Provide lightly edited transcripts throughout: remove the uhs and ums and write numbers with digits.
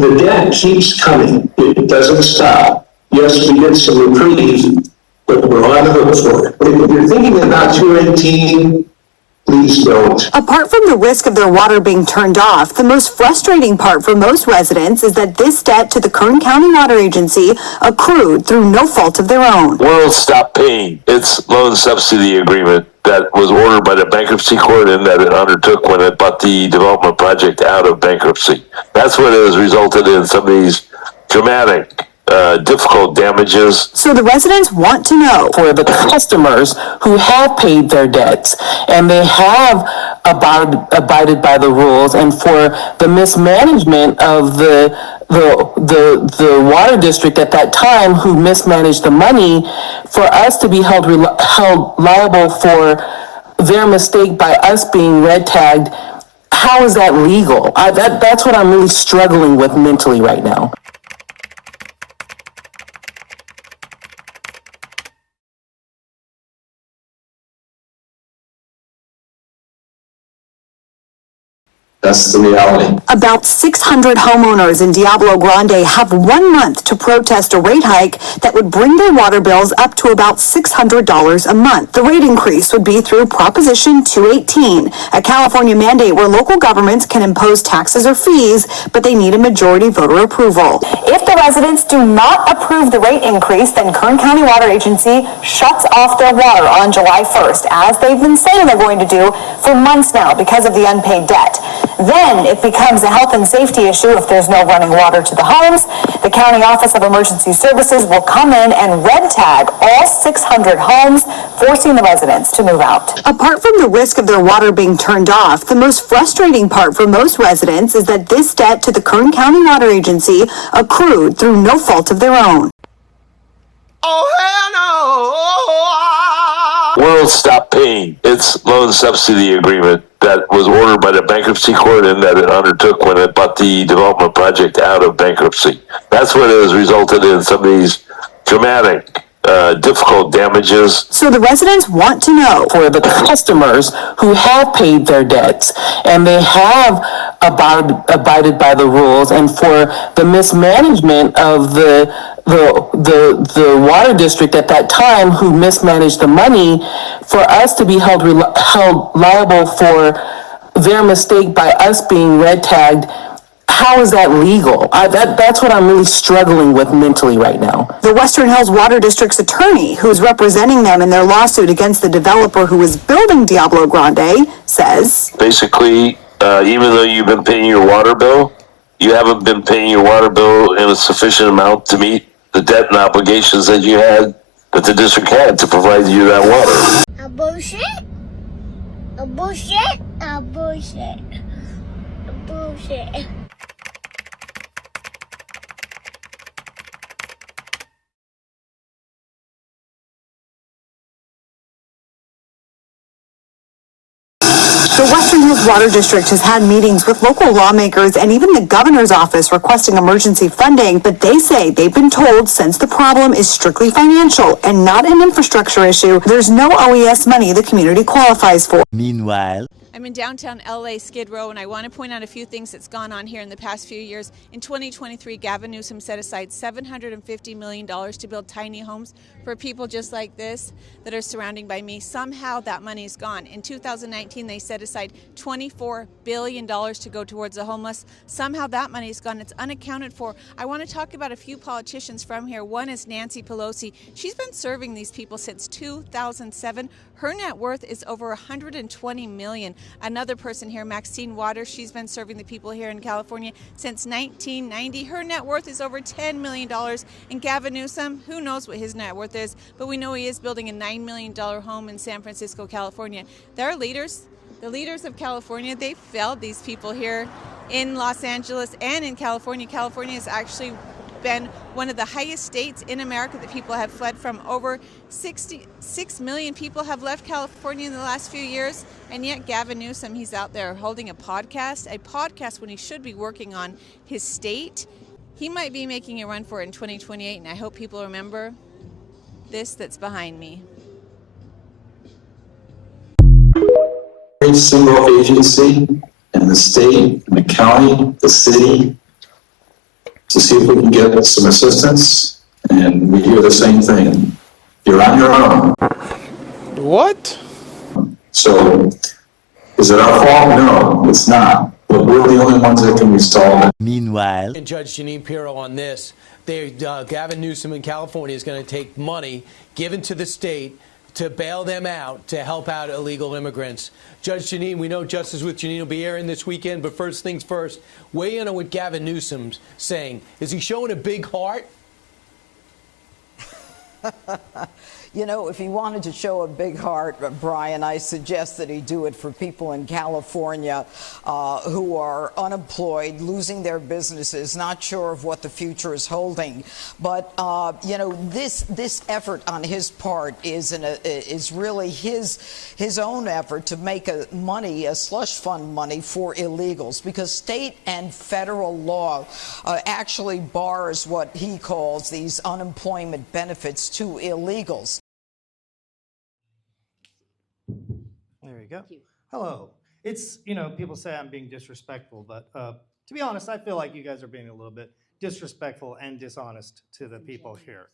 the debt keeps coming. It doesn't stop. Yes, we get some reprieve, but we're on the hook for it. If you're thinking about 218, please don't. Apart from the risk of their water being turned off, the most frustrating part for most residents is that this debt to the Kern County Water Agency accrued through no fault of their own. World stopped paying its loan subsidy agreement that was ordered by the bankruptcy court and that it undertook when it bought the development project out of bankruptcy. That's what has resulted in some of these dramatic difficult damages. So the residents want to know. For the customers who have paid their debts and they have abided by the rules, and for the mismanagement of the water district at that time who mismanaged the money, for us to be held liable for their mistake by us being red tagged, how is that legal? That's what I'm really struggling with mentally right now. That's the reality. About 600 homeowners in Diablo Grande have 1 month to protest a rate hike that would bring their water bills up to about $600 a month. The rate increase would be through Proposition 218, a California mandate where local governments can impose taxes or fees, but they need a majority voter approval. If the residents do not approve the rate increase, then Kern County Water Agency shuts off their water on July 1st, as they've been saying they're going to do for months now because of the unpaid debt. Then it becomes a health and safety issue if there's no running water to the homes. The County Office of Emergency Services will come in and red tag all 600 homes, forcing the residents to move out. Apart from the risk of their water being turned off, the most frustrating part for most residents is that this debt to the Kern County Water Agency accrued through no fault of their own. Oh, hell no! World stopped paying its loan subsidy agreement that was ordered by the bankruptcy court and that it undertook when it bought the development project out of bankruptcy. That's what has resulted in some of these dramatic, difficult damages. So the residents want to know. For the customers who have paid their debts and they have abided by the rules, and for the mismanagement of the water district at that time who mismanaged the money, for us to be held liable for their mistake by us being red tagged, how is that legal? That's what I'm really struggling with mentally right now. The Western Hills Water District's attorney, who's representing them in their lawsuit against the developer who is building Diablo Grande, says, basically, even though you've been paying your water bill, you haven't been paying your water bill in a sufficient amount to meet the debt and obligations that you had, that the district had to provide you that water. A bullshit? A bullshit? A bullshit? A bullshit? The Western Hills Water District has had meetings with local lawmakers and even the governor's office requesting emergency funding, but they say they've been told since the problem is strictly financial and not an infrastructure issue, there's no OES money the community qualifies for. Meanwhile, I'm in downtown LA, Skid Row, and I want to point out a few things that's gone on here in the past few years. In 2023, Gavin Newsom set aside $750 million to build tiny homes for people just like this that are surrounding by me. Somehow that money is gone. In 2019, they set aside $24 billion to go towards the homeless. Somehow that money is gone. It's unaccounted for. I want to talk about a few politicians from here. One is Nancy Pelosi. She's been serving these people since 2007. Her net worth is over $120 million. Another person here, Maxine Waters, she's been serving the people here in California since 1990. Her net worth is over $10 million. And Gavin Newsom, who knows what his net worth is, but we know he is building a $9 million home in San Francisco, California. Their leaders, the leaders of California, they failed these people here in Los Angeles and in California. California has actually been one of the highest states in America that people have fled from. Over 66 million people have left California in the last few years, and yet Gavin Newsom, he's out there holding a podcast when he should be working on his state. He might be making a run for it in 2028, and I hope people remember this that's behind me. Every single agency in the state, in the county, the city, to see if we can get some assistance, and we hear the same thing. You're on your own. What? So, is it our fault? No, it's not. But we're the only ones that can resolve it. Meanwhile, And Judge Janine Pirro on this, Gavin Newsom in California is going to take money given to the state to bail them out, to help out illegal immigrants. Judge Janine, we know Justice with Janine will be airing this weekend, but first things first, weigh in on what Gavin Newsom's saying. Is he showing a big heart? You know, if he wanted to show a big heart, Brian, I suggest that he do it for people in California who are unemployed, losing their businesses, not sure of what the future is holding. But, you know, this effort on his part is really his own effort to make a slush fund money for illegals, because state and federal law actually bars what he calls these unemployment benefits to illegals. There you go. Hello. It's, you know, people say I'm being disrespectful, but to be honest, I feel like you guys are being a little bit disrespectful and dishonest to the people here.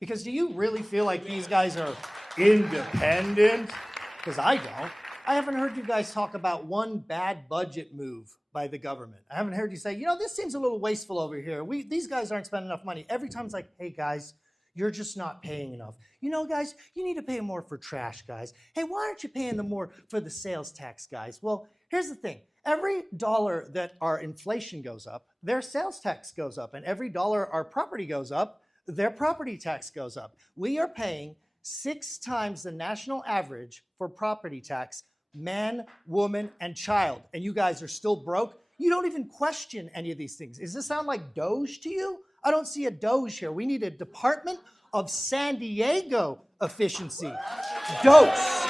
Because do you really feel like these guys are independent? Because I don't. I haven't heard you guys talk about one bad budget move by the government. I haven't heard you say, you know, this seems a little wasteful over here. These guys aren't spending enough money. Every time it's like, hey, guys, you're just not paying enough. You know, guys, you need to pay more for trash, guys. Hey, why aren't you paying them more for the sales tax, guys? Well, here's the thing. Every dollar that our inflation goes up, their sales tax goes up. And every dollar our property goes up, their property tax goes up. We are paying 6 times the national average for property tax, man, woman, and child. And you guys are still broke? You don't even question any of these things. Does this sound like Doge to you? I don't see a Doge here. We need a Department of San Diego efficiency. Dose.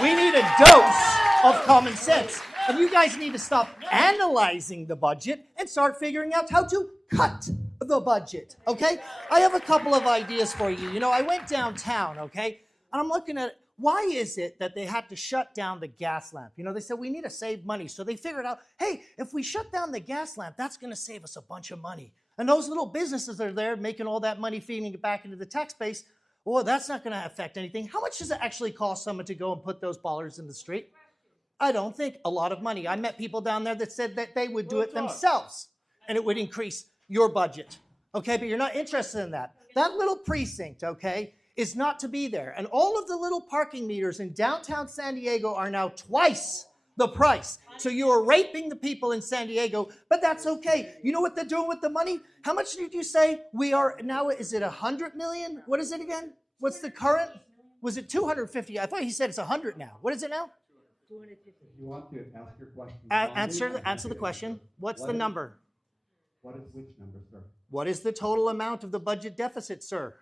We need a dose of common sense. And you guys need to stop analyzing the budget and start figuring out how to cut the budget, okay? I have a couple of ideas for you. You know, I went downtown, okay? And I'm looking at why is it that they had to shut down the gas lamp? You know, they said we need to save money. So they figured out, hey, if we shut down the gas lamp, that's going to save us a bunch of money. And those little businesses that are there making all that money, feeding it back into the tax base, well, that's not going to affect anything. How much does it actually cost someone to go and put those ballers in the street? I don't think a lot of money. I met people down there that said that they would do it themselves, and it would increase your budget. Okay, but you're not interested in that. That little precinct, okay, is not to be there. And all of the little parking meters in downtown San Diego are now twice the price. So you are raping the people in San Diego, but that's okay. You know what they're doing with the money? How much did you say we are now? Is it 100 million? What is it again? What's the current? Was it 250? I thought he said it's 100 now. What is it now? 250. If you want to ask your question. Answer the question. What's the number? What is which number, sir? What is the total amount of the budget deficit, sir?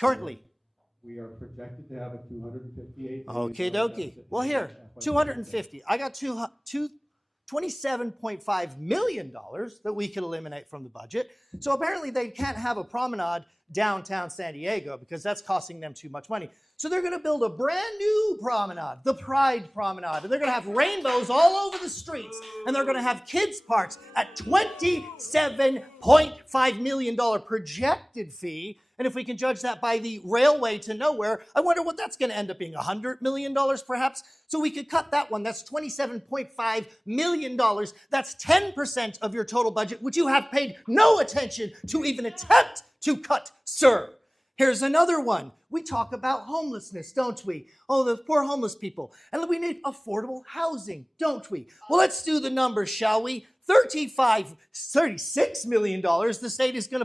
Currently. We are projected to have a 258. Okie dokie. Well, here, 250. I got $27.5 million that we could eliminate from the budget. So apparently they can't have a promenade downtown San Diego because that's costing them too much money. So they're going to build a brand new promenade, the Pride Promenade. And they're going to have rainbows all over the streets. And they're going to have kids' parks at $27.5 million projected fee. And if we can judge that by the railway to nowhere, I wonder what that's going to end up being, $100 million perhaps? So we could cut that one. That's $27.5 million. That's 10% of your total budget, which you have paid no attention to even attempt to cut, sir. Here's another one. We talk about homelessness, don't we? Oh, the poor homeless people. And we need affordable housing, don't we? Well, let's do the numbers, shall we? $36 million the city's going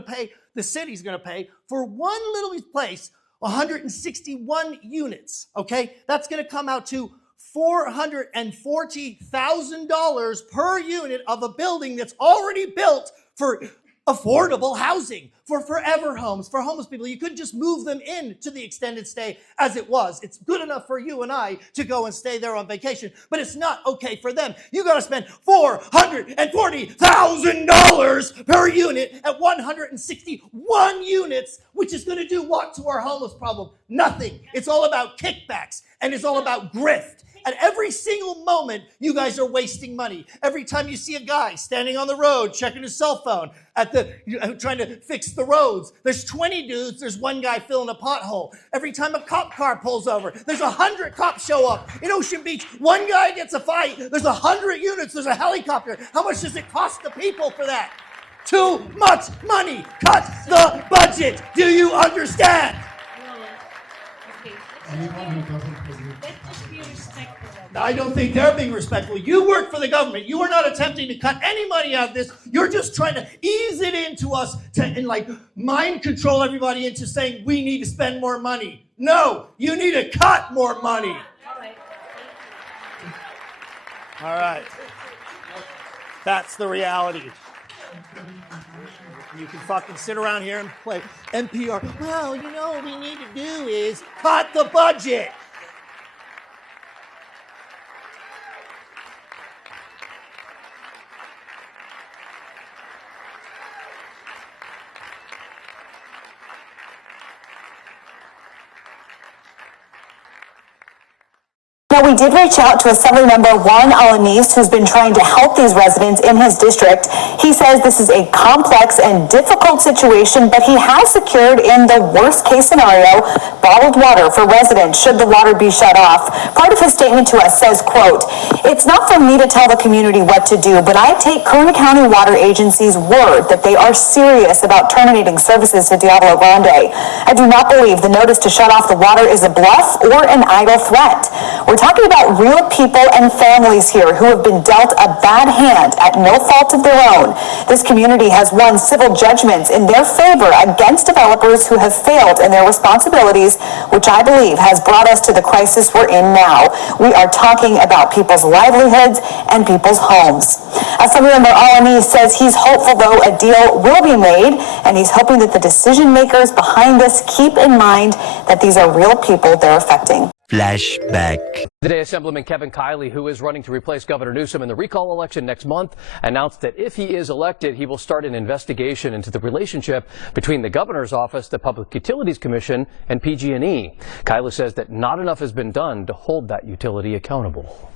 to pay for one little place, 161 units, okay? That's going to come out to $440,000 per unit of a building that's already built for affordable housing, for forever homes, for homeless people. You couldn't just move them in to the extended stay as it was. It's good enough for you and I to go and stay there on vacation, but it's not okay for them. You got to spend $440,000 per unit at 161 units, which is going to do what to our homeless problem? Nothing. It's all about kickbacks, and it's all about grift. At every single moment, you guys are wasting money. Every time you see a guy standing on the road, checking his cell phone, trying to fix the roads, there's 20 dudes, there's one guy filling a pothole. Every time a cop car pulls over, there's 100 cops show up. In Ocean Beach, one guy gets a fight, there's 100 units, there's a helicopter. How much does it cost the people for that? Too much money. Cut the budget. Do you understand? I don't think they're being respectful. You work for the government. You are not attempting to cut any money out of this. You're just trying to ease it into us and like mind control everybody into saying we need to spend more money. No, you need to cut more money. All right. That's the reality. You can fucking sit around here and play NPR. Well, you know what we need to do is cut the budget. Now, we did reach out to Assembly Member Juan Alanis, who's been trying to help these residents in his district. He says this is a complex and difficult situation, but he has secured, in the worst case scenario, bottled water for residents should the water be shut off. Part of his statement to us says, quote, "It's not for me to tell the community what to do, but I take Kern County Water Agency's word that they are serious about terminating services to Diablo Grande. I do not believe the notice to shut off the water is a bluff or an idle threat. We're talking about real people and families here who have been dealt a bad hand at no fault of their own. This community has won civil judgments in their favor against developers who have failed in their responsibilities, which I believe has brought us to the crisis we're in now. We are talking about people's livelihoods and people's homes." Assemblymember Alanis says he's hopeful, though, a deal will be made, and he's hoping that the decision makers behind this keep in mind that these are real people they're affecting. Flashback. Today, Assemblyman Kevin Kiley, who is running to replace Governor Newsom in the recall election next month, announced that if he is elected, he will start an investigation into the relationship between the governor's office, the Public Utilities Commission, and PG&E. Kiley says that not enough has been done to hold that utility accountable.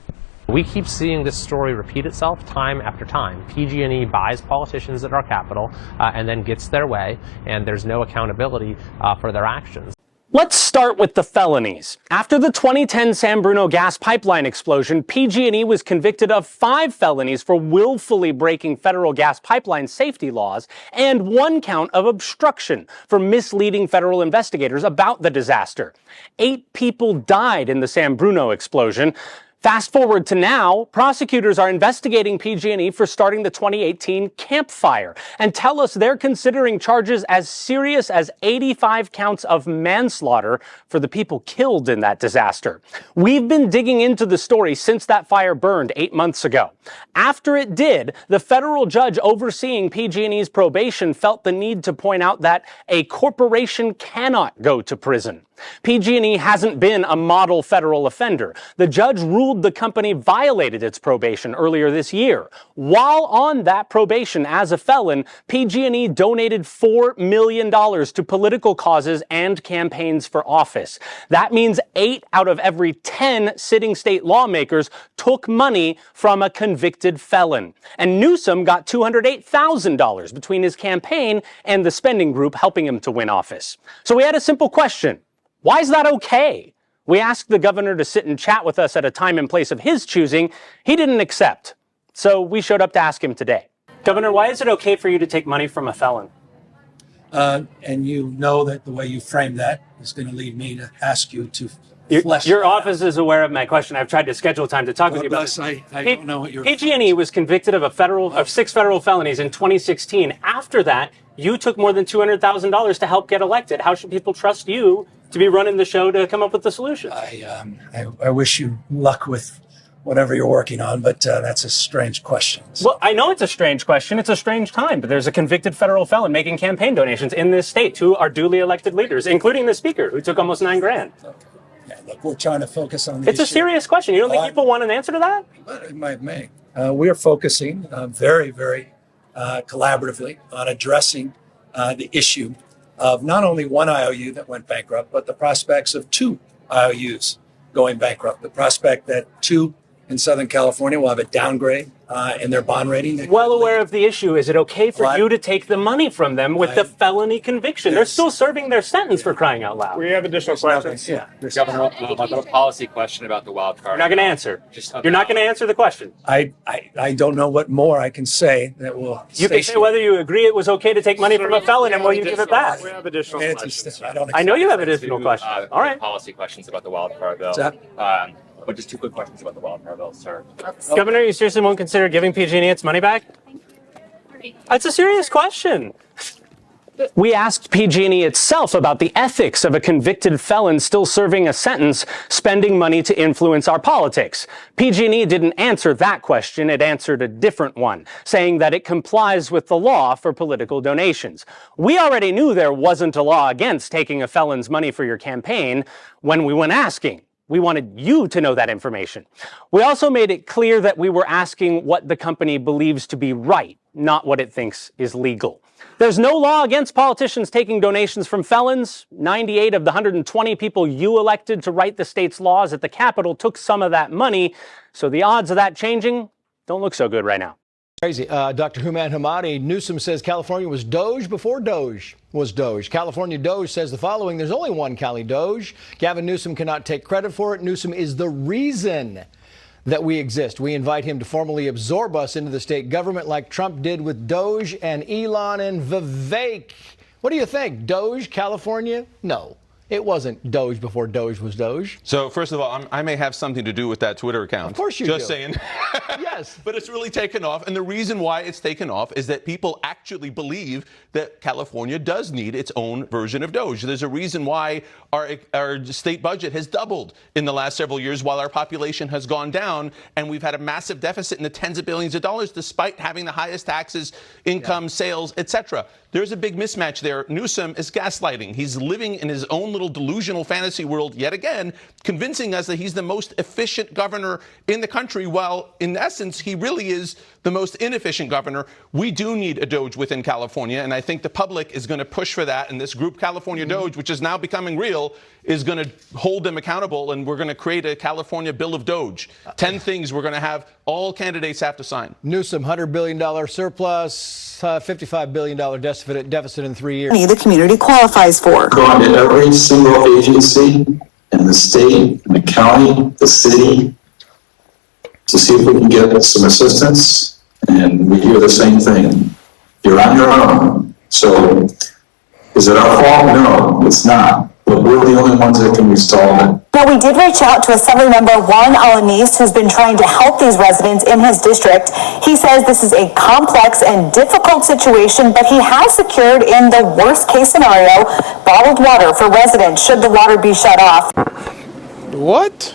We keep seeing this story repeat itself time after time. PG&E buys politicians at our Capitol and then gets their way, and there's no accountability for their actions. Let's start with the felonies. After the 2010 San Bruno gas pipeline explosion, PG&E was convicted of 5 felonies for willfully breaking federal gas pipeline safety laws and 1 count of obstruction for misleading federal investigators about the disaster. 8 people died in the San Bruno explosion. Fast forward to now, prosecutors are investigating PG&E for starting the 2018 Camp Fire and tell us they're considering charges as serious as 85 counts of manslaughter for the people killed in that disaster. We've been digging into the story since that fire burned 8 months ago. After it did, the federal judge overseeing PG&E's probation felt the need to point out that a corporation cannot go to prison. PG&E hasn't been a model federal offender. The judge ruled the company violated its probation earlier this year. While on that probation as a felon, PG&E donated $4 million to political causes and campaigns for office. That means 8 out of every 10 sitting state lawmakers took money from a convicted felon. And Newsom got $208,000 between his campaign and the spending group helping him to win office. So we had a simple question. Why is that okay? We asked the governor to sit and chat with us at a time and place of his choosing. He didn't accept. So we showed up to ask him today. Governor, why is it okay for you to take money from a felon? And you know that the way you frame that is going to lead me to ask you to flesh Your office is aware of my question. I've tried to schedule time to talk with you about this. I don't know what you're... PG&E was convicted of 6 federal felonies in 2016. After that, you took more than $200,000 to help get elected. How should people trust you to be running the show to come up with the solution? I wish you luck with whatever you're working on, but that's a strange question. So. Well, I know it's a strange question. It's a strange time, but there's a convicted federal felon making campaign donations in this state to our duly elected leaders, including the speaker, who took almost $9,000. Okay. Yeah, look, we're trying to focus on the It's issue. A serious question. You don't think people want an answer to that? But it might make. We are focusing very, very collaboratively on addressing the issue of not only one IOU that went bankrupt, but the prospects of 2 IOUs going bankrupt. The prospect that 2 in Southern California will have a downgrade in their bond rating. Well aware of the issue. Is it okay for you to take the money from them with the felony conviction? They're still serving their sentence, for crying out loud. We have additional questions. Yeah. Governor, I've got a policy question about the wild card. You're not going to answer. You're not going to answer the question. I don't know what more I can say that will. You can say whether you agree it was okay to take money from a felon and will you give it back. We have additional questions. I know you have additional questions. All right. Policy questions about the wild card bill. But just 2 quick questions about the wild card bill, sir. Governor, you seriously won't consider giving PG&E its money back? That's a serious question. We asked PG&E itself about the ethics of a convicted felon still serving a sentence spending money to influence our politics. PG&E didn't answer that question. It answered a different one, saying that it complies with the law for political donations. We already knew there wasn't a law against taking a felon's money for your campaign when we went asking. We wanted you to know that information. We also made it clear that we were asking what the company believes to be right, not what it thinks is legal. There's no law against politicians taking donations from felons. 98 of the 120 people you elected to write the state's laws at the Capitol took some of that money, so the odds of that changing don't look so good right now. Crazy. Dr. Human Hamadi, Newsom says California was Doge before Doge was Doge. California Doge says the following: there's only one Cali Doge. Gavin Newsom cannot take credit for it. Newsom is the reason that we exist. We invite him to formally absorb us into the state government like Trump did with Doge and Elon and Vivek. What do you think? Doge, California? No. It wasn't Doge before Doge was Doge. So first of all, I may have something to do with that Twitter account. Of course you Just do. saying. Yes. But it's really taken off. And the reason why it's taken off is that people actually believe that California does need its own version of Doge. There's a reason why our state budget has doubled in the last several years while our population has gone down. And we've had a massive deficit in the tens of billions of dollars despite having the highest taxes, income, sales, etc. There's a big mismatch there. Newsom is gaslighting. He's living in his own little delusional fantasy world yet again, convincing us that he's the most efficient governor in the country, while in essence, he really is the most inefficient governor. We do need a Doge within California, and I think the public is going to push for that. And this group, California Doge, which is now becoming real, is going to hold them accountable, and we're going to create a California Bill of Doge. 10 things we're going to have all candidates have to sign. Newsom, $100 billion surplus, $55 billion deficit in 3 years. The community qualifies for. Going to every single agency in the state, in the county, the city, to see if we can get some assistance, and we hear the same thing. You're on your own. So, is it our fault? No, it's not. But we're the only ones that can resolve it. Now, we did reach out to Assembly Member Juan Alanis, who's been trying to help these residents in his district. He says this is a complex and difficult situation, but he has secured, in the worst case scenario, bottled water for residents should the water be shut off. What?